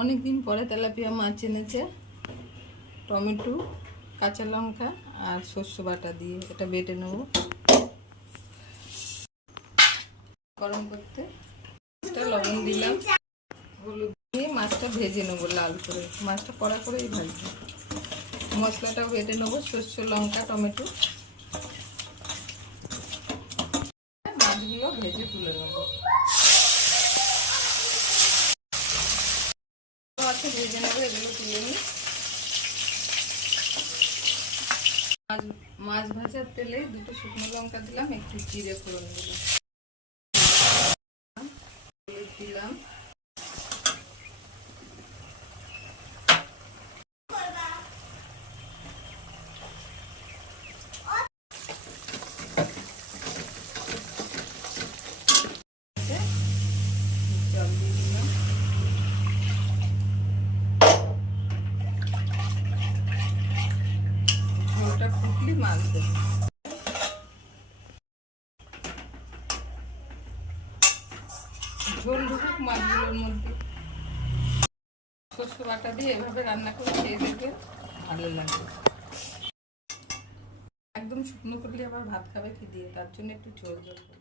অনেক দিন পরে তেলাপিয়া মাছ এনেছে। টমেটো, কাঁচা লঙ্কা আর শস্য বাটা দিয়ে এটা বেটে নেব গরম করতে। লবণ দিলাম, হলুদ দিয়ে মাছটা ভেজে নেবো লাল করে। মাছটা কড়া করেই ভাজবো। মশলাটাও বেটে নেবো, শস্য লঙ্কা টমেটো। মাছগুলো ভেজে তুলে নেবো। ভেজে নেবো, এগুলো তুলে নিই। মাছ ভাজার তেলে দুটো শুকনো লঙ্কা দিলাম, একটু জিরে ফোড়ন দিলাম, দিলাম জল দিয়ে দিলাম। ঝোলটা ফুটলি মাছ দেবো। ঝোল ঢুকুক মাছগুলোর মধ্যে। শস্য বাটা দিয়ে এভাবে রান্না করে খেয়ে দেখবে, ভালো লাগবে। একদম শুকনো করলে আবার ভাত খাবে কি দিয়ে, তার জন্য একটু ঝোল ঝোল।